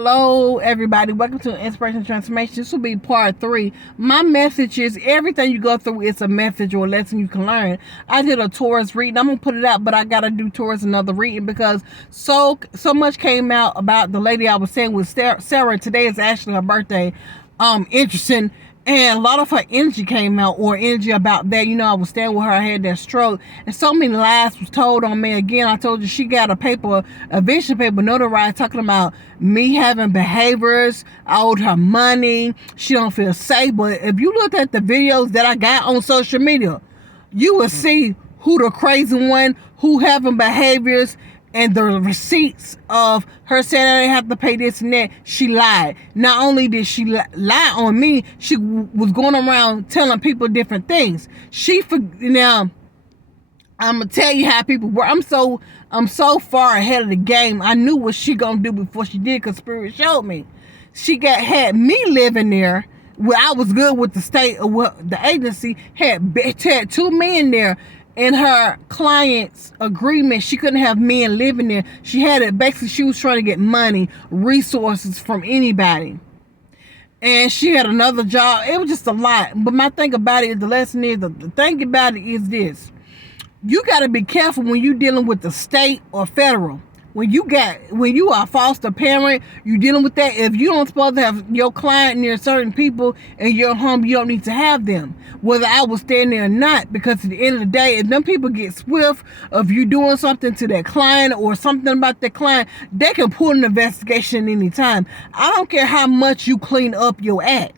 Hello, everybody. Welcome to Inspiration Transformation. This will be part 3. My message is everything you go through is a message or a lesson you can learn. I did a Taurus reading. I'm gonna put it out, but I gotta do Taurus another reading because so much came out about the lady I was saying with Sarah. Today is actually her birthday. Interesting. And a lot of her energy came out, or energy about that. I was staying with her, I had that stroke, and so many lies was told on me. Again, I told you she got a vision paper notarized talking about me having behaviors. I owed her money. She don't feel safe. But if you looked at the videos that I got on social media, you will see who the crazy one, who having behaviors, and the receipts of her saying I didn't have to pay this and that. She lied. Not only did she lie on me, she was going around telling people different things. Now, I'm gonna tell you how people work. I'm so far ahead of the game. I knew what she gonna do before she did, because Spirit showed me. She had me living there. Where I was good with the state, or the agency had 2 men there. In her client's agreement, she couldn't have men living there. She had it, basically she was trying to get money, resources from anybody. And she had another job. It was just a lot. But my thing about it is, the lesson is, the thing about it is this. You got to be careful when you're dealing with the state or federal. When you are a foster parent, you're dealing with that. If you don't supposed to have your client near certain people in your home, you don't need to have them. Whether I was staying there or not, because at the end of the day, if them people get swift of you doing something to their client or something about their client, they can pull an investigation anytime. I don't care how much you clean up your act.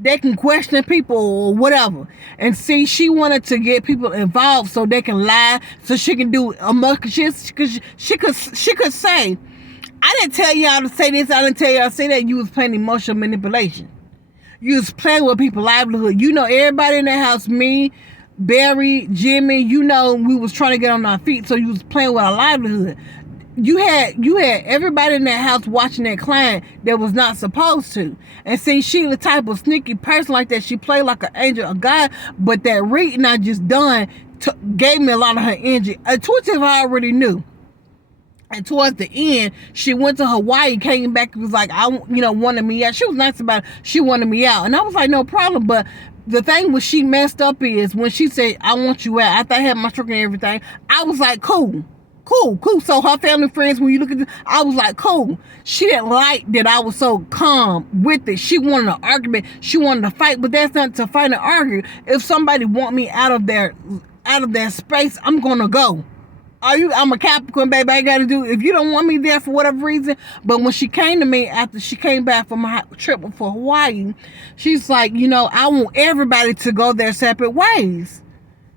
They can question people or whatever. And see, she wanted to get people involved so they can lie, so she can do a much. She could say, I didn't tell y'all to say this, I didn't tell y'all to say that. You was playing emotional manipulation. You was playing with people's livelihood. Everybody in that house, me, Barry, Jimmy, we was trying to get on our feet, so you was playing with our livelihood. You had everybody in that house watching that client that was not supposed to. And see, she the type of sneaky person like that. She played like an angel of God, but that reading I just done gave me a lot of her energy. Intuitive, I already knew. And towards the end, she went to Hawaii, came back, and was like, wanted me out. She was nice about it. She wanted me out. And I was like, no problem. But the thing was, she messed up is when she said, I want you out, after I had my stroke and everything, I was like, cool. So her family, friends, when you look at this, I was like, cool. She didn't like that I was so calm with it. She wanted an argument. She wanted to fight, but that's not to fight and argue. If somebody want me out of their space, I'm gonna go. I'm a Capricorn, baby. I gotta do. If you don't want me there for whatever reason. But when she came to me after she came back from her trip for Hawaii, she's like, I want everybody to go their separate ways.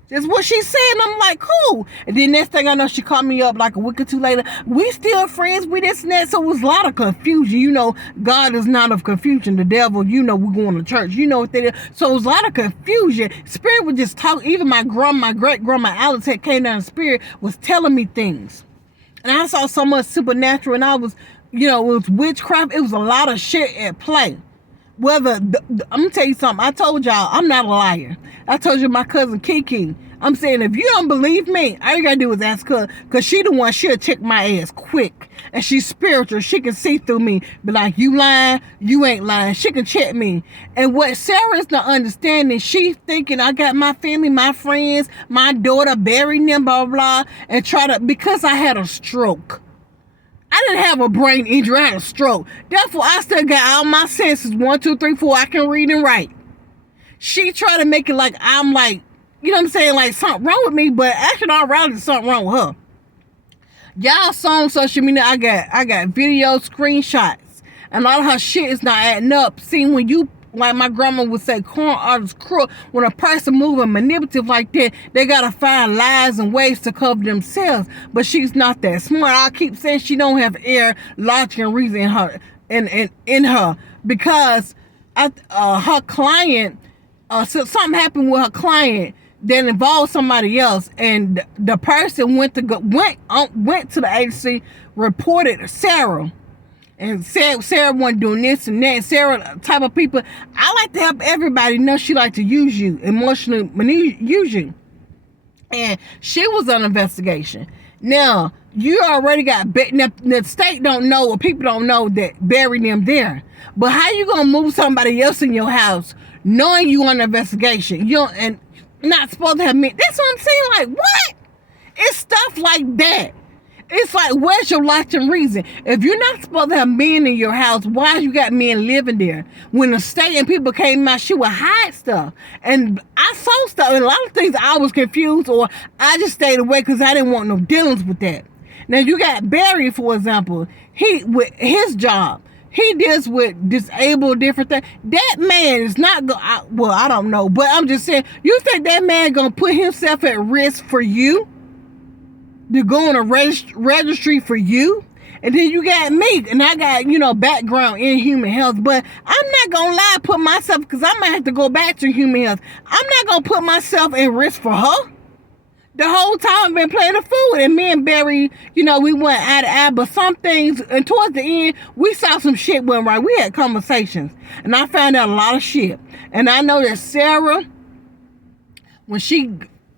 That's what she said, and I'm like, cool. And then next thing I know, she called me up like a week or two later. We still friends with this and that. So it was a lot of confusion. God is not of confusion. The devil, we're going to church. What they did. So it was a lot of confusion. Spirit would just talk. Even my great-grandma Alice had came down. Spirit was telling me things. And I saw so much supernatural, and I was, it was witchcraft. It was a lot of shit at play. I'm gonna tell you something. I told y'all I'm not a liar. I told you my cousin Kiki. I'm saying, if you don't believe me, all you gotta do is ask her, because she the one, she'll check my ass quick. And she's spiritual. She can see through me. Be like, you lying, you ain't lying. She can check me. And what Sarah's not understanding, she thinking I got my family, my friends, my daughter, burying them, blah, blah, and because I had a stroke. I didn't have a brain injury, I had a stroke. Therefore, I still got all my senses. 1, 2, 3, 4, I can read and write. She tried to make it like I'm like, I'm saying, like something wrong with me, but actually, already something wrong with her. Y'all saw on social media, I got video screenshots. And a lot of her shit is not adding up. See, when you, like my grandma would say, corn artists crook. When a person moving manipulative like that, they gotta find lies and ways to cover themselves. But she's not that smart. I keep saying she don't have air, logic, and reason in her, because her client, so something happened with her client that involved somebody else, and the person went to the agency, reported Sarah. And Sarah wasn't doing this and that. And Sarah, type of people, I like to help everybody know she like to use you, emotionally use you. And she was on investigation. Now, you already got the state don't know or people don't know that bury them there. But how you gonna move somebody else in your house knowing you on an investigation? You don't, and not supposed to have men. That's what I'm saying. Like, what? It's stuff like that. It's like, where's your logic and reason? If you're not supposed to have men in your house, why you got men living there? When the state and people came out, she would hide stuff. And I saw stuff, and a lot of things I was confused, or I just stayed away because I didn't want no dealings with that. Now, you got Barry, for example. He, with his job, he deals with disabled different things. That man is not going, well, I don't know, but I'm just saying, you think that man going to put himself at risk for you? To go on a registry for you? And then you got me, and I got, background in human health, but I'm not going to lie, put myself, because I might have to go back to human health. I'm not going to put myself in risk for her. The whole time I've been playing the fool, and me and Barry, we went eye to eye, but some things, and towards the end, we saw some shit went right. We had conversations, and I found out a lot of shit. And I know that Sarah, when she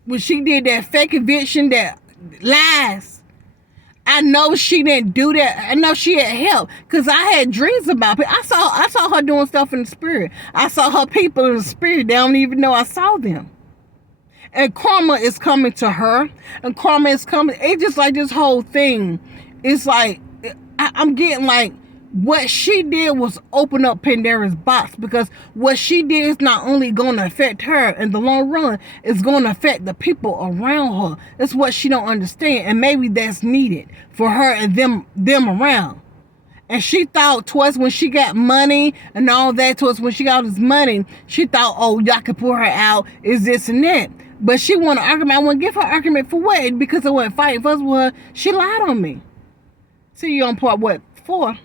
did that fake eviction, that lies, I know she didn't do that. I know she had help, because I had dreams about it. I saw her doing stuff in the spirit. I saw her people in the spirit. They don't even know I saw them. And karma is coming to her. And karma is coming. It's just like this whole thing. It's like, I'm getting like, what she did was open up Pandora's box, because what she did is not only going to affect her in the long run, it's going to affect the people around her. That's what she don't understand, and maybe that's needed for her and them around. And she thought twice when she got money and all that, twice when she got this money, she thought, oh, y'all could pull her out, is this and that. But she want an argument. I want to give her an argument for what? Because I wasn't fighting. First of all, she lied on me. See you on part, 4?